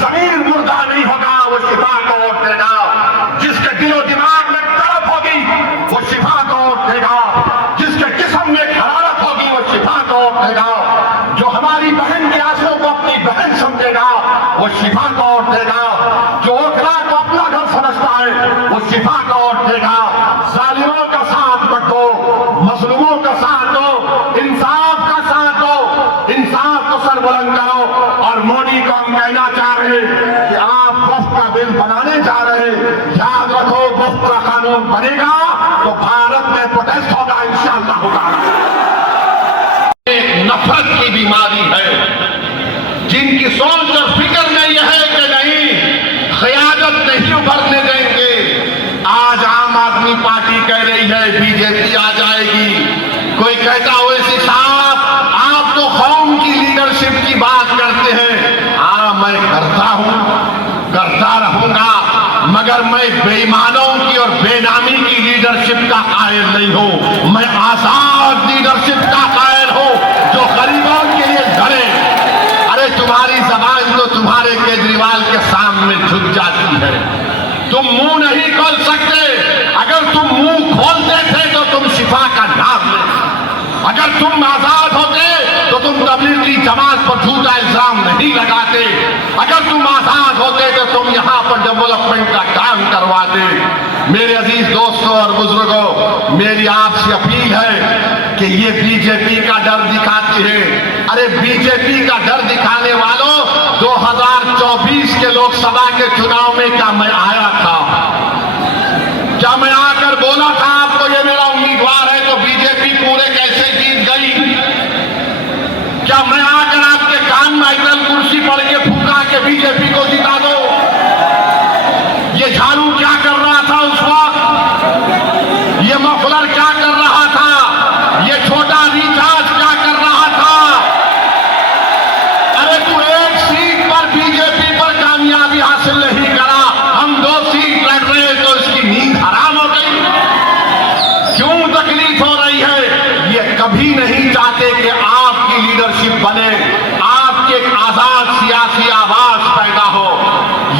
जमीन मुर्दा नहीं होगा वो शिफा को वोट देगा। जिसके दिलो दिमाग में तड़प होगी वो शिफा को वोट देगा। जिसके जिस्म में हरारत होगी वो शिफा को वोट देगा। जो हमारी बहन के आंसू को अपनी बहन समझेगा वो शिफा को वोट देगा। जो ओखला को अपना घर समझता है वो शिफा को वोट देगा। जालिमों का साथ मत दो, मजलूमों का साथ दो, इंसाफ का साथ दो, इंसाफ को सर बुलंद करो। और मोदी को हम कहना चाह रहे हैं कि आप वक्फ का बिल बनाने जा रहे हैं, याद रखो वक्फ का कानून बनेगा तो भारत में प्रोटेस्ट होगा, इंशाअल्लाह होगा। नफरत की बीमारी है, जिनकी सोच और फिक्र में यह है कि नहीं क़यादत नहीं उभरने देंगे। आज आम आदमी पार्टी कह रही है बीजेपी आ जाएगी। कोई कहता ओवैसी साहब आप तो कौम की लीडरशिप की बात करते हैं। हाँ मैं करता हूं, करता रहूंगा, मगर मैं बेईमानों की और बेनामी की लीडरशिप का कायल नहीं हूं। मैं आजाद लीडरशिप का कायल हूं जो गरीबों के लिए लड़े। अरे तुम्हारी जबान तो तुम्हारे केजरीवाल के सामने झुक जाती है, तुम मुंह नहीं खोल सकते। अगर तुम मुंह खोलते थे तो तुम शिफा का नाम लेते। अगर तुम आजाद होते तो तुम तबलीग की जमात पर झूठा इल्जाम नहीं लगाते। अगर तुम आजाद होते तो तुम यहाँ पर डेवलपमेंट का काम करवाते। मेरे अजीज दोस्तों और बुजुर्गों, मेरी आपसे अपील है कि ये बीजेपी का डर दिखाती है। अरे बीजेपी का डर दिखाने वालों, 2024 के लोकसभा के चुनाव में क्या मैं आया था? क्या मैं आकर बोला था आपको ये मेरा उम्मीदवार है तो बीजेपी पूरे कैसे जीत गई? क्या मैं आकर आपके कान में आइटल कुर्सी पड़ के फूका के बीजेपी को जिता दो? ये झाड़ू क्या कर रहा था उस वक्त? ये मफलर क्या कर रहा था? ये छोटा रिचार्ज क्या कर रहा था? अरे तू एक सीट पर बीजेपी पर कामयाबी हासिल नहीं करा, हम 2 सीट लड़ रहे तो इसकी नींद हराम हो गई। क्यों तकलीफ हो रही है? ये कभी नहीं चाहते कि आपकी लीडरशिप बने, आपकी एक आजाद सियासी आवाज पैदा हो।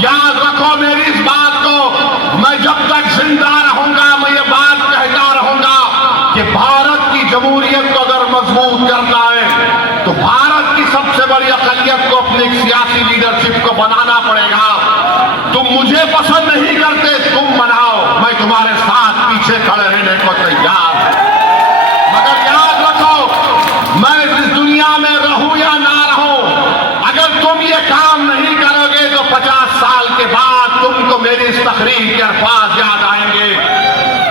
याद रखो मेरी इस बात को, मैं जब तक जिंदा रहूंगा मैं ये बात कहता रहूंगा कि भारत की जमहूरियत को अगर मजबूत करना है तो भारत की सबसे बड़ी अक़लियत को अपनी सियासी लीडरशिप को बनाना पड़ेगा। तुम मुझे पसंद नहीं करते, तुम बनाओ, मैं तुम्हारे साथ पीछे खड़े रहने को तैयार हूं। मगर याद रखो मैं इस दुनिया में रहूं या ना रहूं, अगर तुम ये काम नहीं करोगे तो 50 साल के बाद तुमको मेरी इस तकरीर के अल्फाज याद आएंगे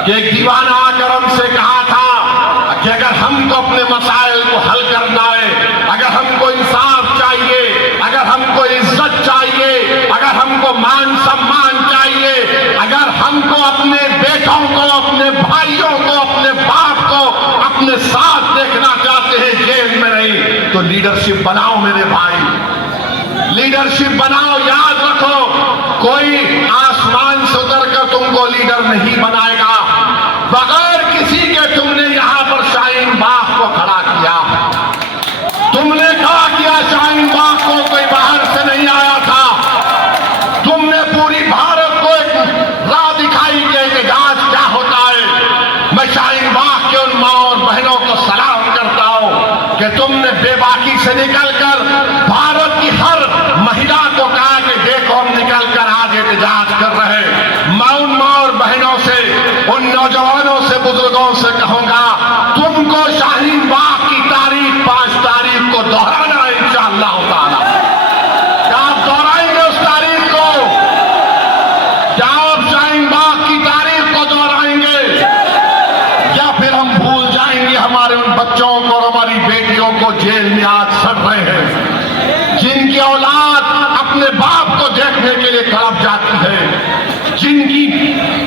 कि एक दीवाना आकर हमसे कहा था कि अगर हमको अपने मसाइल को हल करना है, अगर हमको इंसाफ चाहिए, अगर हमको इज्जत चाहिए, अगर हमको मान सम्मान चाहिए, अगर हमको अपने बेटों को, अपने भाइयों को, अपने बाप को अपने साथ देखना चाहते हैं, जेल में नहीं, तो लीडरशिप बनाओ मेरे भाई, लीडरशिप बनाओ। याद रखो कोई आसमान से उतरकर तुमको लीडर नहीं बनाएगा। बगैर किसी के तुमने यहां पर शाहीन बाग को खड़ा किया, तुमने खड़ा किया शाहीन बाग को, कोई बाहर से नहीं आया था। तुमने पूरी भारत को एक राह दिखाई कि एहतजाज क्या होता है। मैं शाहीन बाग के उन माँ और बहनों को सलाम करता हूं कि तुमने बेबाकी से निकलकर भारत की हर महिला को कहा कि देखो हम निकलकर आज एहतजाज कर रहे हैं। मैं उन माँ और बहनों से, उन नौजवानों से, बुजुर्गों से कहूंगा तुमको शाहीन बाग की तारीख 5 तारीख को दोहराना है इंशाअल्लाह ताला। क्या आप दोहराएंगे उस तारीख को? क्या आप शाहीन बाग की तारीख को दोहराएंगे या फिर हम भूल जाएंगे हमारे उन बच्चों को और हमारी बेटियों को जेल में आज सड़ रहे हैं, जिनकी औलाद अपने बाप को देखने के लिए तड़प जाती है, जिनकी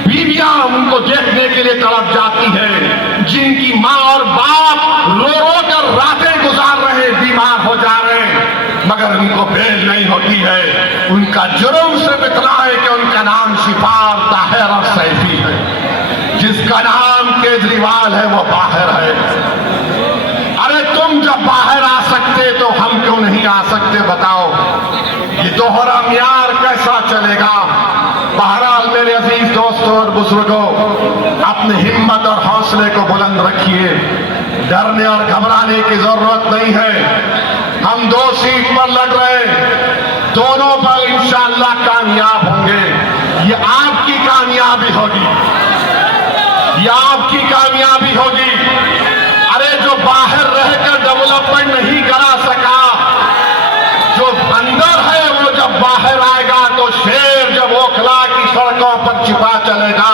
बीवियां उनको देखने के लिए तड़प जाती है, जिनकी माँ और बाप रो रो कर रातें गुजार रहे, बीमार हो जा रहे हैं, मगर उनको बेल नहीं होती है। उनका जुर्म सिर्फ इतना है कि उनका नाम शिफा ताहिर और सैफी है, जिसका नाम केजरीवाल है वो बाहर है। अरे तुम जब बाहर आ सकते तो हम क्यों नहीं आ सकते बताओ? ये दोहरा म्यार कैसा चलेगा। बहरहाल मेरे अजीज दोस्तों और बुजुर्गों, अपनी हिम्मत और हौसले को बुलंद रखिए। डरने और घबराने की जरूरत नहीं है। हम 2 सीट पर लड़ रहे, दोनों पर इंशाअल्लाह कामयाब होंगे। ये आपकी कामयाबी होगी, ये आपकी कामयाबी होगी। अरे जो बाहर रहकर डेवलपमेंट नहीं करा सका, जो अंदर है वो जब बाहर आएगा तो शेर जब ओखला की सड़कों पर छिपा चलेगा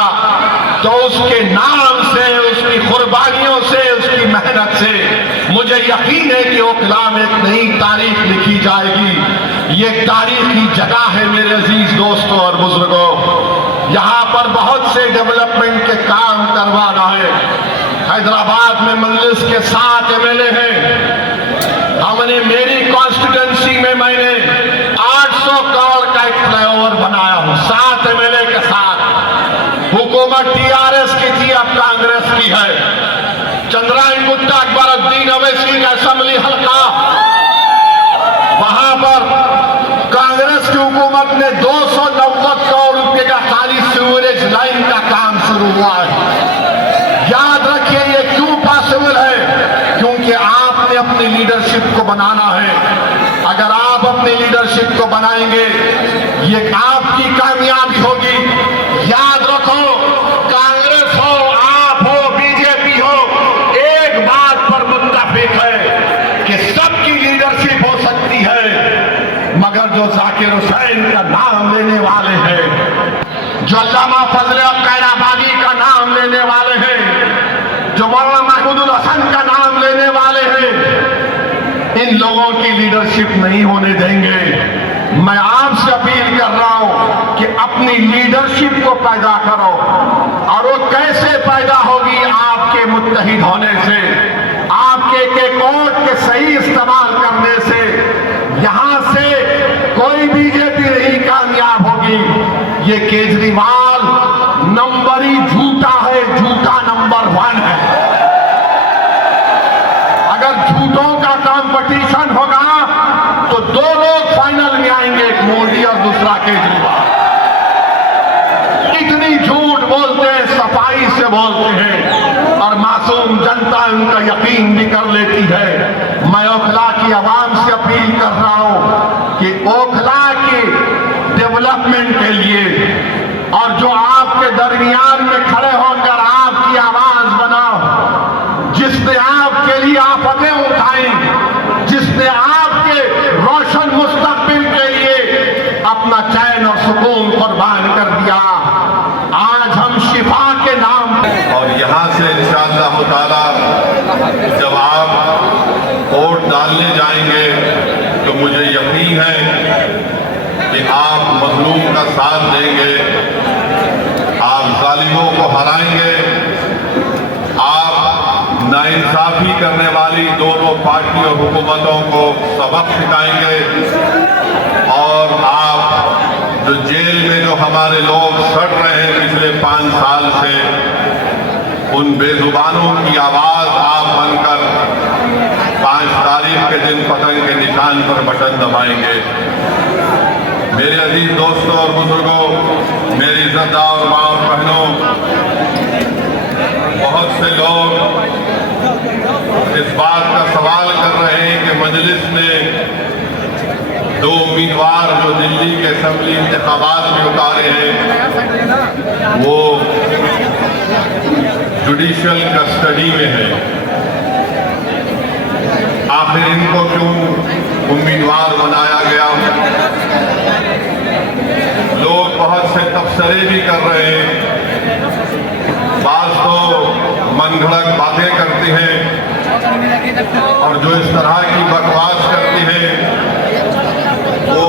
तो उसके नाम से, उसकी कुर्बानियों से, उसकी मेहनत से मुझे यकीन है कि ओखला में एक नई तारीख लिखी जाएगी। ये एक तारीखी जगह है मेरे अजीज दोस्तों और बुजुर्गों। यहाँ पर बहुत से डेवलपमेंट के काम करवाना है। हैदराबाद में मजलिस के 7 एमएलए हैं। हमने मेरी कॉन्स्टिट्यूंसी में मैंने 800 करोड़ का एक फ्लाईओवर बनाया हूं 7 एमएलए के साथ। हुकूमत टीआरएस की थी, अब कांग्रेस की है। चंद्रायन गुट्टा अकबरुद्दीन अवैसी का असेंबली हल्का, वहां पर कांग्रेस की हुकूमत ने 290 करोड़ रुपए का खाली सीवरेज लाइन का काम शुरू हुआ है। याद रखिए ये क्यों पॉसिबल है, क्योंकि आपने अपनी लीडरशिप को बनाना है। अगर आप अपनी लीडरशिप को बनाएंगे, ये आपकी कामयाबी होगी। याद रखो, कांग्रेस हो, आप हो, बीजेपी हो, एक बात पर मुत्तफिक है कि सबकी लीडरशिप हो सकती है, मगर जो जाकिर हुसैन का नाम लेने वाले हैं, जो अल्लामा फजले कैराबादी का नाम लेने वाले हैं, जो मौलाना महमूदुल हसन का नाम लेने वाले हैं, इन लोगों की लीडरशिप नहीं होने देंगे। मैं आपसे अपील कर रहा हूं कि अपनी लीडरशिप को पैदा करो, और वो कैसे पैदा होगी? आपके मुत्तहिद होने से, आपके कोड के सही इस्तेमाल करने से। यहां से कोई बीजेपी नहीं कामयाब होगी। ये केजरीवाल नंबरी झूठा है, झूठा नंबर 1 है। अगर झूठों का कंपटीशन होगा तो 2 लोग फाइनल में आएंगे, एक मोदी और दूसरा केजरीवाल। इतनी झूठ बोलते हैं, सफाई से बोलते हैं, और मासूम जनता उनका यकीन भी कर लेती है। मैं ओखला की आवाम से अपील कर रहा हूं कि ओखला के डेवलपमेंट के लिए, और जो आपके दरमियान में खड़े होकर आपकी आवाज बनाओ, जिसने आपके लिए आफतें उठाई, जिसने आपके रोशन मुस्तकबिल के लिए अपना चैन और सुकून कुर्बान कर दिया, आज हम शिफा के नाम। और यहाँ से इंशाअल्लाह ताला जब आप वोट डालने जाएंगे तो मुझे यकीन है कि आप मजलूम का साथ देंगे, आप जालिमों को हराएंगे, आप नाइंसाफी करने वाली दोनों पार्टी और हुकूमतों को सबक सिखाएंगे, और आप जो जेल में जो हमारे लोग सड़ रहे हैं पिछले 5 साल से, उन बेजुबानों की आवाज आप बनकर 5 तारीख के दिन पतंग के निशान पर बटन दबाएंगे। मेरे अजीज दोस्तों और बुजुर्गों, मेरी इज्जतदार माँ और बहनों, बहुत से लोग इस बात का सवाल कर रहे हैं कि मजलिस ने 2 उम्मीदवार जो दिल्ली के असेंबली इंतखाबात में उतारे हैं वो जुडिशियल कस्टडी में है। आखिर इनको क्यों उम्मीदवार बनाया गया? लोग बहुत से तबसरे भी कर रहे हैं, बात तो मनगढ़ंत बातें करते हैं, और जो इस तरह की बकवास करते हैं वो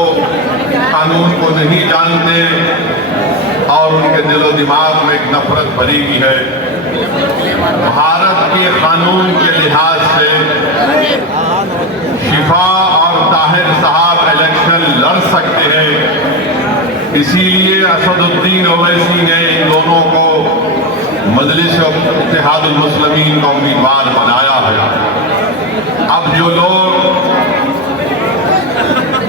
कानून को नहीं जानते, और उनके दिलो दिमाग में एक नफरत भरी हुई है। भारत के कानून के लिहाज से शिफा और ताहिर साहब इलेक्शन लड़ सकते हैं, इसीलिए असदुद्दीन ओवैसी ने इन दोनों को मजलिस इत्तेहादुल मुस्लिमीन का उम्मीदवार बनाया है। अब जो लोग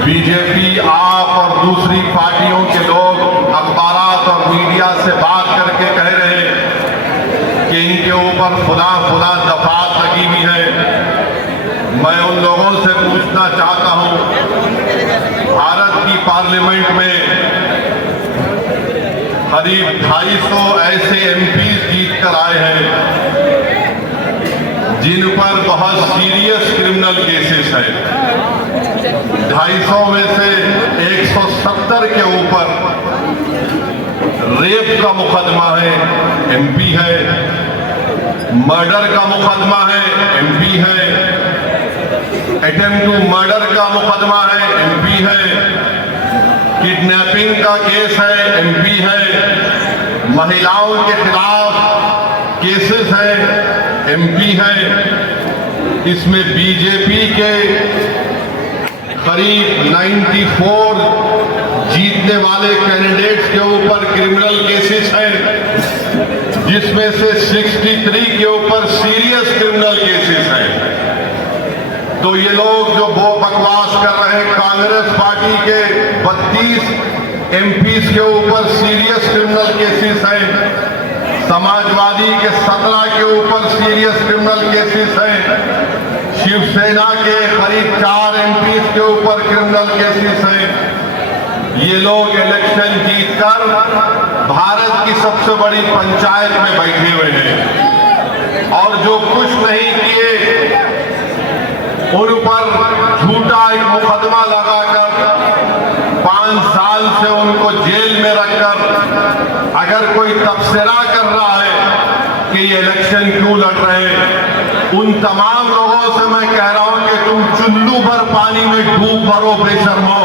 बीजेपी, आप और दूसरी पार्टियों के लोग अखबारात और मीडिया से बात करके कह रहे हैं कि इनके ऊपर फुला दफात लगी हुई है। मैं उन लोगों से पूछना चाहता हूं, भारत की पार्लियामेंट में करीब 250 ऐसे एमपी जीत कर आए हैं जिन पर बहुत सीरियस क्रिमिनल केसेस है। 250 में से 170 के ऊपर रेप का मुकदमा है, एमपी है, मर्डर का मुकदमा है, एमपी है, अटेम्प्ट टू मर्डर का मुकदमा है, एमपी है, किडनैपिंग का केस है, एमपी है, महिलाओं के खिलाफ केसेस है, एमपी है। इसमें बीजेपी के करीब 94 जीतने वाले कैंडिडेट्स के ऊपर क्रिमिनल केसेस हैं, जिसमें से 63 के ऊपर सीरियस क्रिमिनल केसेस हैं। तो ये लोग जो वो बकवास कर रहे हैं, कांग्रेस पार्टी के 32 एमपीज के ऊपर सीरियस क्रिमिनल केसेस हैं, समाजवादी के 17 के ऊपर सीरियस क्रिमिनल केसेस हैं, शिवसेना के करीब 4 एमपीज के ऊपर क्रिमिनल केसेस हैं। ये लोग इलेक्शन जीतकर भारत की सबसे बड़ी पंचायत में बैठे हुए हैं और जो कुछ नहीं किए उन पर झूठा एक मुकदमा लगाकर 5 साल से उनको जेल में रखकर अगर कोई तबसरा कर रहा है कि ये इलेक्शन क्यों लड़ रहे हैं, उन तमाम लोगों से मैं कह रहा हूं कि तुम चुल्लू भर पानी में डूब मरो बेशर्मो।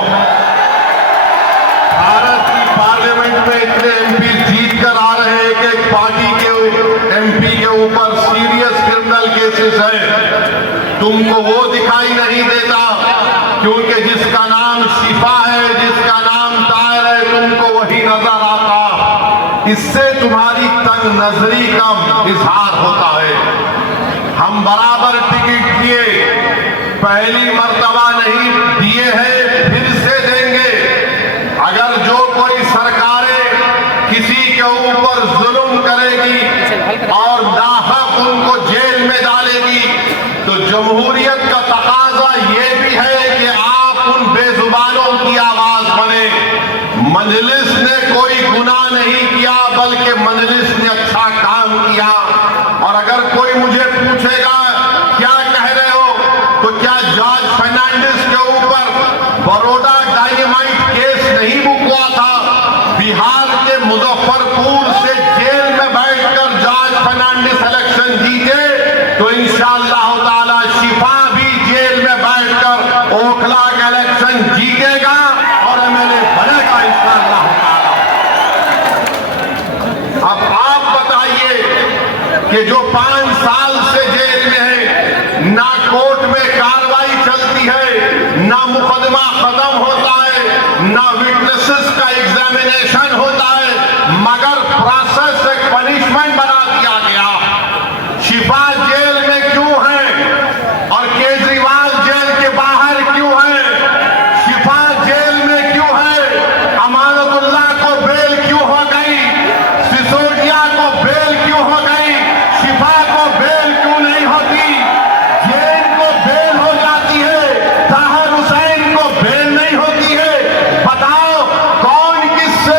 भारत की पार्लियामेंट में इतने एमपी जीत कर आ रहे हैं कि एक पार्टी के एमपी के ऊपर सीरियस क्रिमिनल केसेस हैं, तुमको वो दिखाई नहीं देता क्योंकि जिसका नाम शिफा है, जिसका नाम तायर है, तुमको वही नजर आता। इससे तुम्हारी तंग नजरी का इजहार होता है। हम बराबर टिकट दिए, पहली मर्तबा नहीं दिए हैं, फिर से देंगे। अगर जो कोई सरकारें किसी के ऊपर जुल्म करेगी और नाहक उनको जेल में डालेगी, तो जमहूरियत का तकाजा ये भी है कि आप उन बेजुबानों की आवाज बने। मजलिस ने कोई गुनाह नहीं किया, बल्कि मजलिस ने अच्छा काम किया। और अगर कोई मुझे पूछेगा क्या कह रहे हो, तो क्या जॉर्ज फर्नांडिस के ऊपर बड़ौदा डायनामाइट केस नहीं बुक हुआ था? बिहार के मुजफ्फरपुर से जेल में बैठकर जॉर्ज फर्नांडिस इलेक्शन जीते, तो इंशाअल्लाह ताला शिफा भी जेल में बैठकर ओखला का इलेक्शन जीतेगा और एमएलए बनेगा इंशाअल्लाह ताला। अब आप बताइए कि जो 5 साल से जेल में है, ना कोर्ट में कार्रवाई चलती है, ना मुकदमा खत्म होता है, ना विटनेसेस का एग्जामिनेशन होता है, मगर प्रोसेस एक पनिशमेंट बना दिया गया। शिफा जेल में क्यों है और केजरीवाल जेल के बाहर क्यों है? शिफा जेल में क्यों है? अमानतुल्लाह को बेल क्यों हो गई? सिसोदिया को बेल क्यों हो गई? शिफा को बेल क्यों नहीं होती? जैन को बेल हो जाती है, ताहिर हुसैन को बेल नहीं होती है। बताओ कौन किससे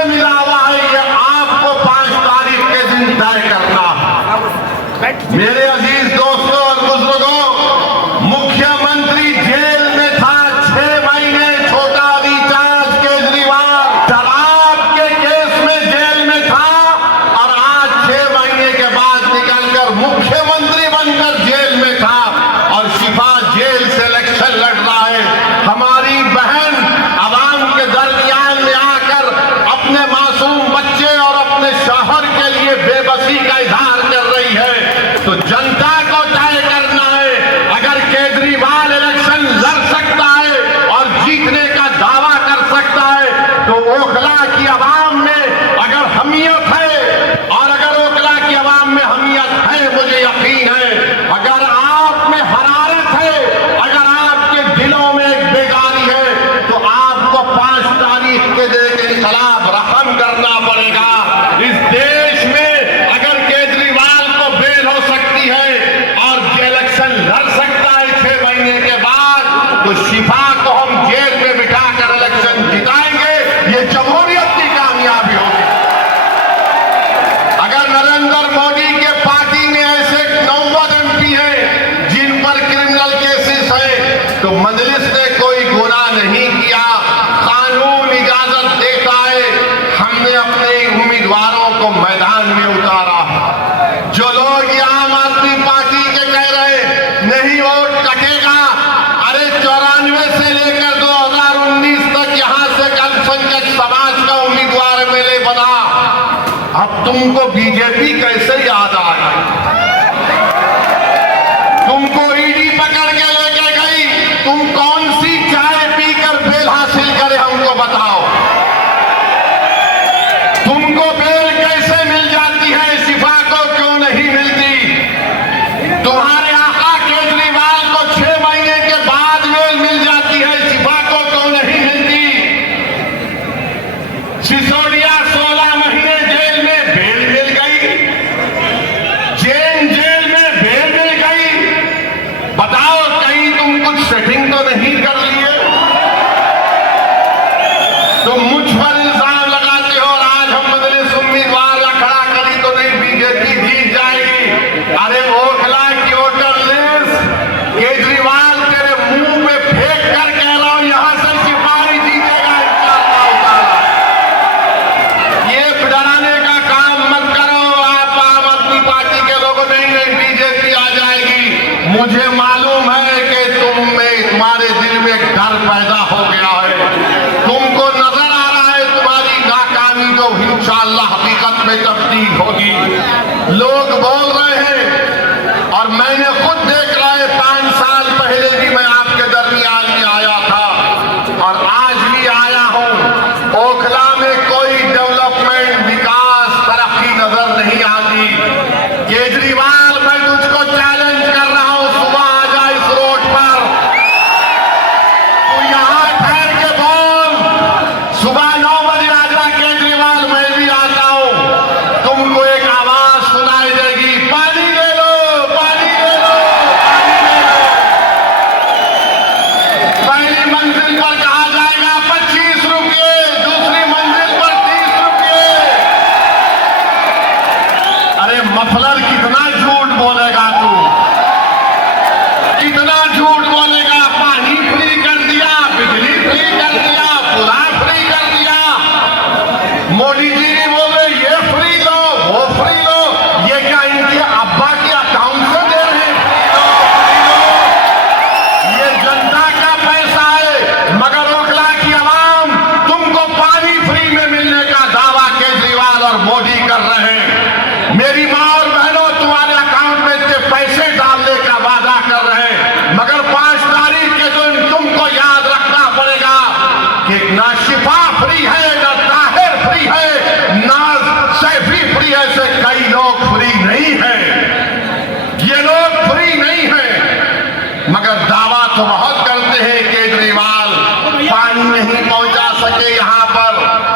खिलाफ रहम करना पड़ेगा। इस देश में अगर केजरीवाल को बेल हो सकती है और इलेक्शन लड़ सकता है 6 महीने के बाद, तो शिफा को हम जेल में बिठाकर इलेक्शन जिताएंगे। ये जमहूरियत की कामयाबी होगी। अगर नरेंद्र मोदी के पार्टी में ऐसे 9 MP हैं जिन पर क्रिमिनल केसेस है, तो मजलिस ने कोई गुनाह नहीं किया, कानून इजाजत देता है, हमने अपने उम्मीदवारों को मैदान में उतारा। जो लोग ये आम आदमी पार्टी के कह रहे नहीं वोट कटेगा, अरे 94 से लेकर 2019 तक यहां से अल्पसंख्यक समाज का उम्मीदवार एमएलए बना। अब तुमको बीजेपी कैसे याद आ गई? तुमको ईडी पकड़ के लेके गई, तुम कौन सी चाय पीकर बेल हासिल करे हमको बताओ। तुमको बेल कैसे मिल जाती है, शिफा को क्यों नहीं मिलती? तुम्हारे आका केजरीवाल को 6 महीने के बाद बेल मिल जाती है, शिफा को क्यों नहीं मिलती? सिसोदिया 16 महीने जेल में बेल मिल गई, जेल में बेल मिल गई। बताओ कहीं तुम कुछ सेटिंग तो नहीं कर लिए? तुम मुझ पर इल्जाम लगाते हो और आज हम मजलिस उम्मीदवार का खड़ा करी तो नहीं बीजेपी जीत जाएगी। अरे ओखला की वोटर लिस्ट केजरीवाल तेरे मुंह पे फेंक कर कह रहा हूं, यहां से सिपाही जीतेगा इंशाअल्लाह ताला। ये डराने का काम मत करो आप आम आदमी पार्टी के लोगों। नहीं बीजेपी आ जाएगी। मुझे मालूम है कि तुम्हारे दिल में डर पैदा हो गया है, तुमको नजर आ रहा है तुम्हारी नाकामी जो इंशाअल्लाह हकीकत में तब्दील होगी। लोग बोल रहे हैं और मैंने खुद देख रहा है, 5 साल पहले भी मैं आपके दरमियान में आया था और आज भी आया हूं। ओखला में कोई डेवलपमेंट, विकास, तरक्की नजर नहीं आती। केजरीवाल मैं तुझको चैलेंज कर रहा हूं, सुबह आ जा इस रोड पर, तू यहां ठहर के बोल। सुबह 9 बजे आ जा केजरीवाल, मैं भी आता हूं। तुमको एक आवाज सुनाई देगी, पानी ले लो, पानी ले लो, पानी ले लो। पहली मंजिल पर कहा जाएगा 25 रुपये, दूसरी मंजिल पर 30 रुपये। अरे मफलर कितना झूठ बोलेगा तू, कितना झूठ बोलेगा? पानी फ्री कर दिया, बिजली फ्री कर दिया, पूरा फ्री कर दिया। मोदी जी ने बोले ये फ्री लो, वो फ्री लो। ये क्या इनके अब्बा के अकाउंट से दे रहे हैं? फ्री लो। ये जनता का पैसा है। मगर ओखला की आवाम तुमको पानी फ्री में मिलने का दावा केजरीवाल और मोदी कर रहे हैं। मेरी मां और बहनों, तुम्हारे अकाउंट में इतने पैसे डालने का वादा कर रहे हैं, मगर 5 तारीख के दिन तुमको याद रखना पड़ेगा कि ना शिफा फ्री है, ना ताहिर फ्री है, ना सैफी फ्री है। ऐसे कई लोग फ्री नहीं है। ये लोग फ्री नहीं है, मगर दावा तो बहुत करते हैं केजरीवाल पानी नहीं पहुंचा सके यहां पर,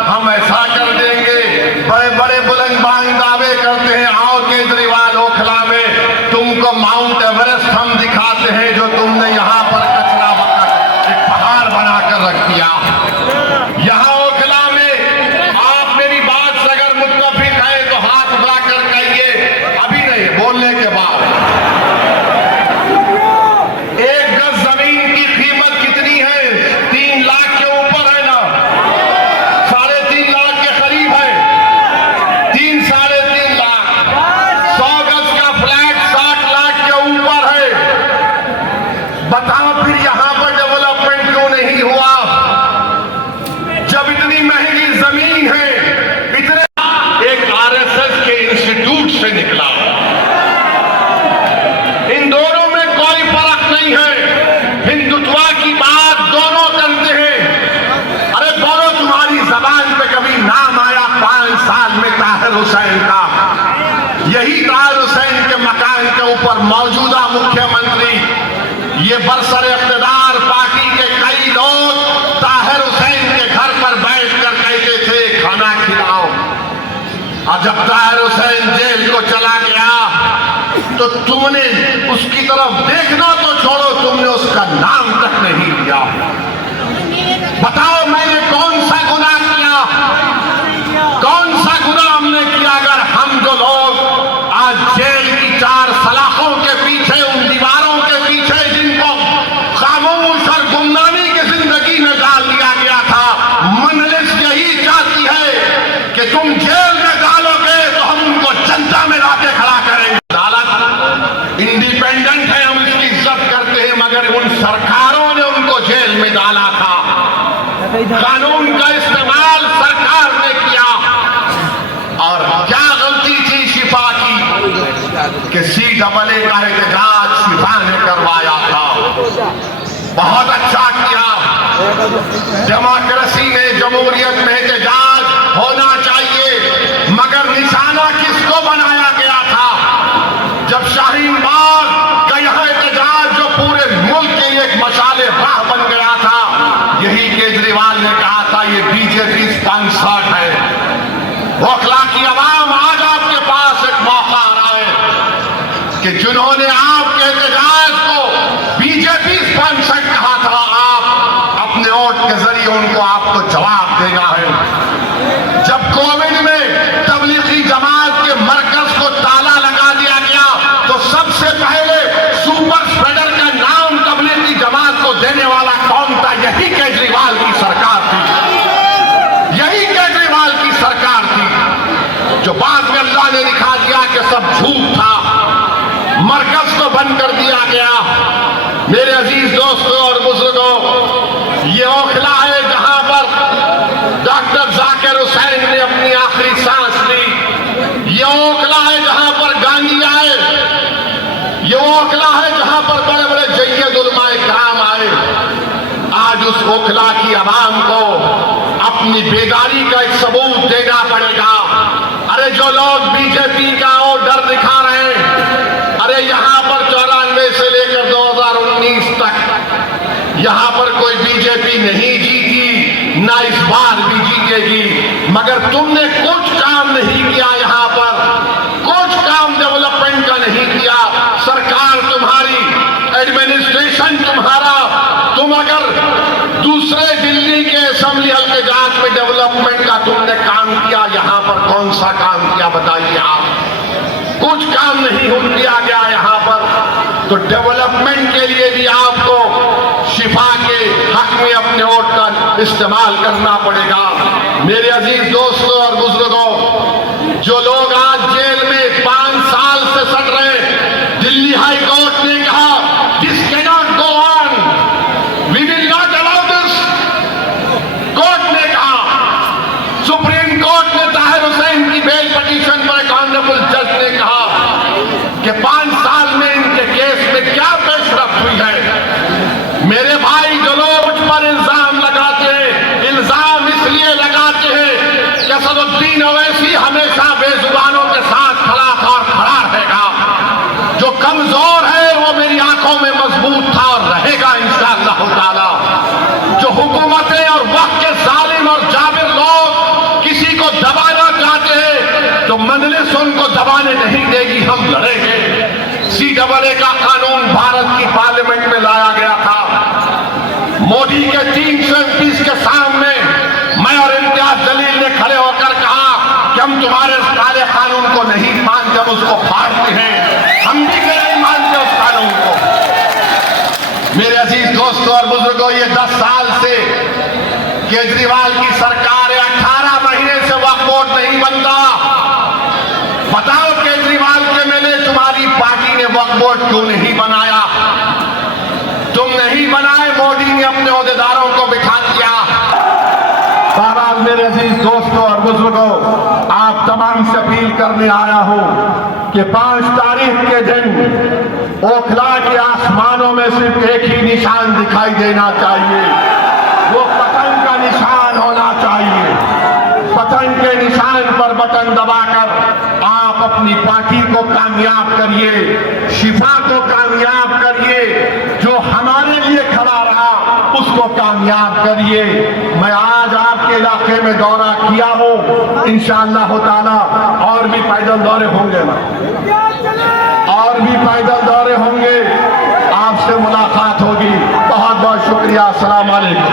हम ऐसा कर देंगे। बड़े बड़े बुलंदबाज दावे करते हैं, आओ केजरीवाल ओखला में तुमको माउंट एवरेस्ट हम दिखाते हैं, जो तुमने यहां पर कचरा एक पहाड़ बनाकर रख दिया। यहां ओखला में आप मेरी बात से अगर मुत्तफिक है तो हाथ बढ़ाकर कहिए, अभी नहीं बोलने के बाद। 1 गज जमीन की कीमत कितनी है? 3 लाख के ऊपर है ना, 3.5 लाख के करीब है। 3 साढ़े 3 लाख। 100 गज का फ्लैट 60 लाख के ऊपर है। बताओ फिर यहां पर डेवलपमेंट क्यों नहीं हुआ? जब इतनी महंगी जमीन है, इतने एक आरएसएस के इंस्टीट्यूट से निकला। इन दोनों में कोई फर्क नहीं है। हिंदुत्व की बात दोनों करते हैं। अरे बोलो, तुम्हारी जबान पे कभी नाम आया 5 साल में ताहिर हुसैन का? यही ताहिर हुसैन के मकान के ऊपर मौजूदा मुख्यमंत्री, ये बरसर इख्तिदार पार्टी के कई लोग ताहिर हुसैन के घर पर बैठकर कहते थे तो तुमने उसकी तरफ देखना तो छोड़ो, तुमने उसका नाम तक नहीं लिया। बताओ मैंने कौन सा गुनाह किया, कौन सा गुनाह हमने किया? अगर हम जो लोग आज जेल की 4 सलाखों के पीछे, उन दीवारों के पीछे जिनको खामोश और गुमनामी की जिंदगी में डाल दिया गया था, मजलिस यही चाहती है कि तुम जेल में डालोगे तो हम उनको जनता में लाके खड़ा करेंगे। अदालत इंडिपेंडेंट है, हम इसकी इज्जत करते हैं, मगर उन सरकारों ने उनको जेल में डाला था। कानून का इस्तेमाल सरकार ने किया। और क्या गलती थी शिफा की कि CAA का एहतजाज शिफा ने करवाया था। बहुत अच्छा किया। डेमोक्रेसी में, जमहूरियत में एहतजाज होना चाहिए, मगर निशाना किसको बनाया गया था? जब शाहीन बाग का यह एहतजाज जो पूरे मुल्क के लिए एक मशाले राह बन गया था, यही केजरीवाल ने कहा था ये बीजेपी स्पॉन्सर्ड है। ओखला की आवाम, आज आपके पास एक मौका आ रहा है कि जिन्होंने आपके एहतजाज को बीजेपी स्पॉन्सर्ड कहा था, आप अपने वोट के जरिए उनको आपको जवाब देना है। जब कोविड में तबलीगी जमात के मरकज को ताला लगा दिया गया तो सबसे पहले सुपर स्प्रेडर का नाम तबलीगी जमात को देने वाला कौन था? यही केजरीवाल की सरकार थी। यही केजरीवाल की सरकार थी, जो बाद में अल्लाह ने दिखा दिया कि सब झूठ था, मरकज को बंद कर दिया गया। मेरे अजीज दोस्तों और बुजुर्गों, ये ओखला है जहां पर डॉक्टर जाकिर हुसैन ने अपनी आखिरी सांस ली। ये ओखला है जहां पर गांधी आए। ये ओखला है जहां पर बड़े बड़े जय्यद उलमा इकराम आए। आज उस ओखला की आवाम को अपनी बेदारी का एक सबूत देना पड़ेगा। अरे जो लोग बीजेपी का और डर दिखा रहे हैं, अरे यहां पर 94 से लेकर 2019 तक यहां पर कोई बीजेपी नहीं जीती, ना इस बार भी जीतेगी, मगर तुमने कुछ काम नहीं किया। यहां पर कुछ काम डेवलपमेंट का नहीं किया। सरकार तुम्हारी, एडमिनिस्ट्रेशन तुम्हारा, तुम अगर दूसरे दिल्ली के असेंबली हल्के जांच में डेवलपमेंट का तुमने काम किया, यहां पर कौन सा काम किया बताइए आप? कुछ काम नहीं किया गया यहां पर। तो डेवलपमेंट के लिए भी आपको शिफा के हक में अपने वोट का इस्तेमाल करना पड़ेगा। मेरे अजीज दोस्तों और बुजुर्गों, जो लोग आज जेल में 5 साल से सड़ रहे, दिल्ली हाई कोर्ट ने कहा this cannot go on, we will not allow this. Court ने कहा, सुप्रीम कोर्ट ने ताहिर हुसैन की बेल पिटीशन पर एक ऑनरेबल जज ने कहा कि 5 साल में इनके केस में क्या पेशरफ्त हुई है। मेरे भाई, जो लोग मुझ पर इल्जाम लगाते हैं, इल्जाम इसलिए लगाते हैं कि असदुद्दीन ओवैसी हमेशा बेजुबानों के साथ खड़ा था और खड़ा रहेगा। जो कमजोर है वो मेरी आंखों में मजबूत था और रहेगा इंशाअल्लाह ताला। जो हुकूमतें और वक्त के जालिम और जाबिर लोग किसी को दबाना चाहते हैं, तो मजलिस उनको दबाने नहीं देगी, हम लड़ेंगे। CAA का कानून भारत की पार्लियामेंट में लाया गया था। मोदी के 300 MPs के सामने मैं और इम्तियाज जलील ने खड़े होकर कहा कि हम तुम्हारे उस काले कानून को नहीं मानते, हम उसको फाड़ते हैं। हम भी नहीं मानते उस कानून को। मेरे अजीज दोस्तों और बुजुर्गों, ये 10 साल से केजरीवाल की सरकार है, 18 महीने से वक्फ बोर्ड नहीं बनता। बताओ केजरीवाल के मेले तुम्हारी पार्टी ने वक्फ बोर्ड क्यों नहीं बनाया? तुम नहीं बनाए, मोदी ने अपने ओहदेदारों को बिठा दिया। बहरहाल मेरे अजीज दोस्तों और बुजुर्गों, आप तमाम से अपील करने आया हूं कि 5 तारीख के दिन ओखला के आसमानों में सिर्फ एक ही निशान दिखाई देना चाहिए, वो पतंग का निशान होना चाहिए। पतंग के निशान पर बटन दबाकर आप अपनी पार्टी को कामयाब करिए, शिफा को कामयाब करिए, जो हमारे लिए खड़ा रहा उसको कामयाब करिए। मैं आज आपके इलाके में दौरा किया हूं, इंशाअल्लाह ताला और भी पैदल दौरे होंगे ना, और भी पैदल दौरे होंगे, आपसे मुलाकात होगी। बहुत बहुत शुक्रिया। अस्सलाम वालेकुम।